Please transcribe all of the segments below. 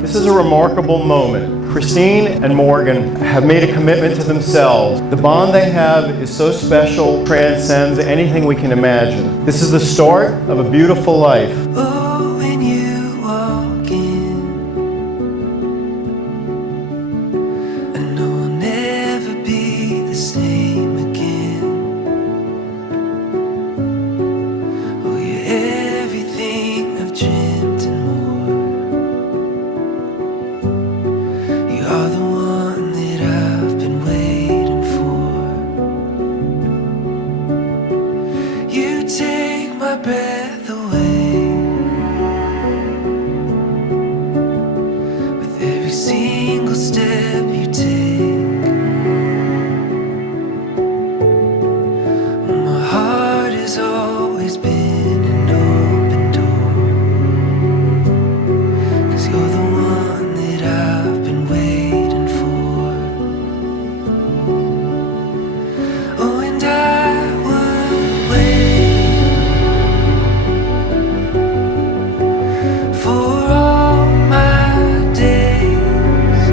This is a remarkable moment. Christine and Morgan have made a commitment to themselves. The bond they have is so special, transcends anything we can imagine. This is the start of a beautiful life. Oh, when you walk in, I know I'll never be the same again. Oh, you're everything I've dreamt and more. You are the one that I've been waiting for. You take my breath away with every single step you take. My heart has always been an open door, 'cause you're the one that I've been waiting for. Oh, and I would wait for all my days.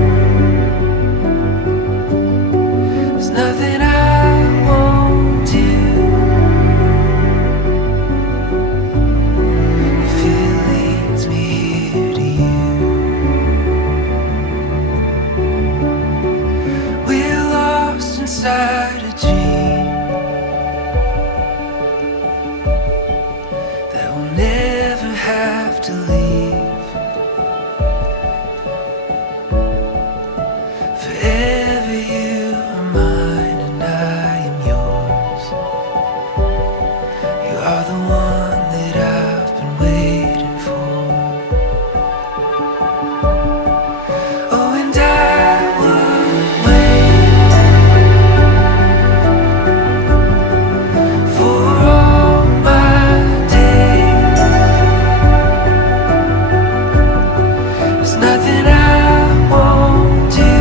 There's nothing I won't do if it leads me here to you. We're lost inside a dream that will never have to leave. Forever you are mine and I am yours. You are the one that I've been waiting for. Oh, and I would wait for all my days. There's nothing I won't do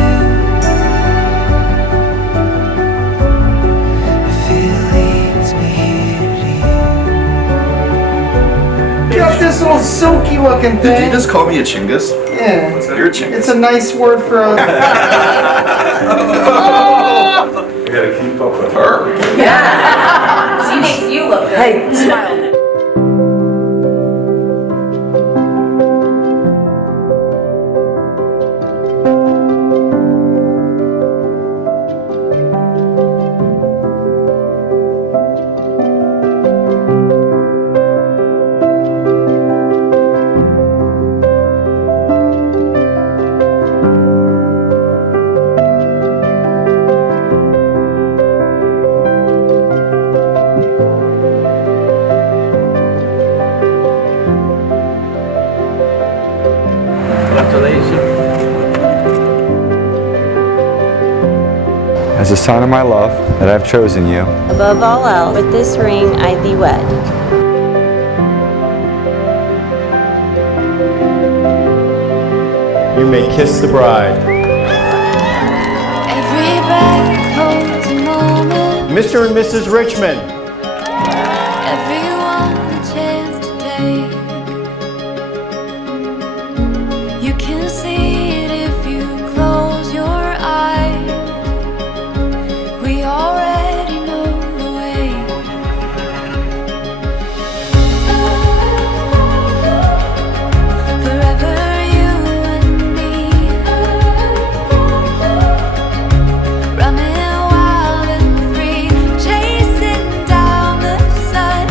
if it leads me here to you. Got this little silky looking Did thing. you just call me a chingus? Yeah. You're a chingus. It's a nice word for a. I gotta keep up with her. She makes you look good. Hey, smile. As a sign of my love that I've chosen you, Above all else, with this ring I thee wed. You may kiss the bride. Every breath holds a moment, Mr. and Mrs. Richmond. everyone a chance to take. You can see it if you close your eyes. We already know the way. Forever you and me, running wild and free, chasing down the sun.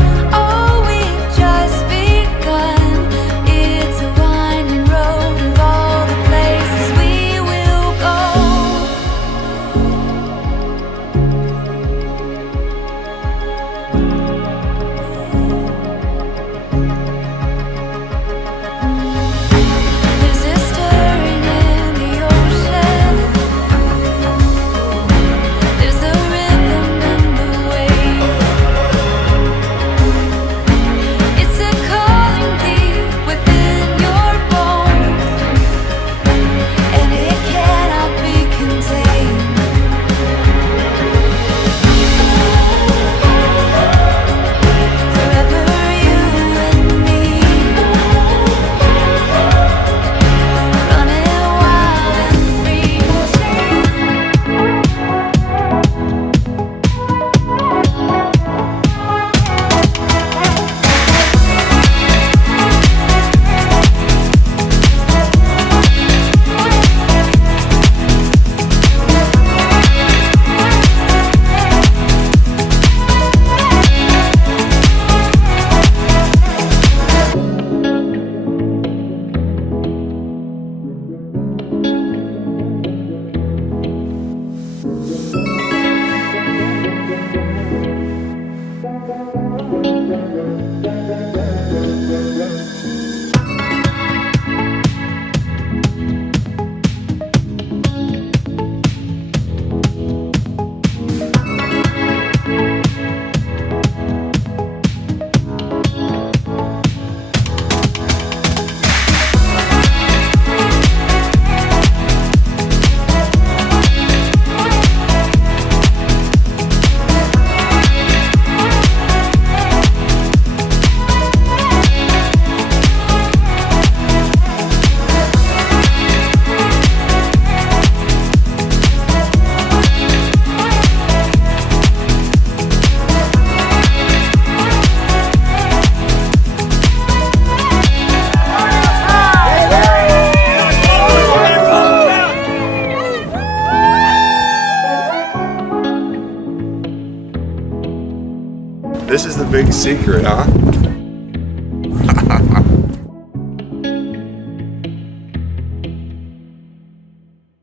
This is the big secret, huh?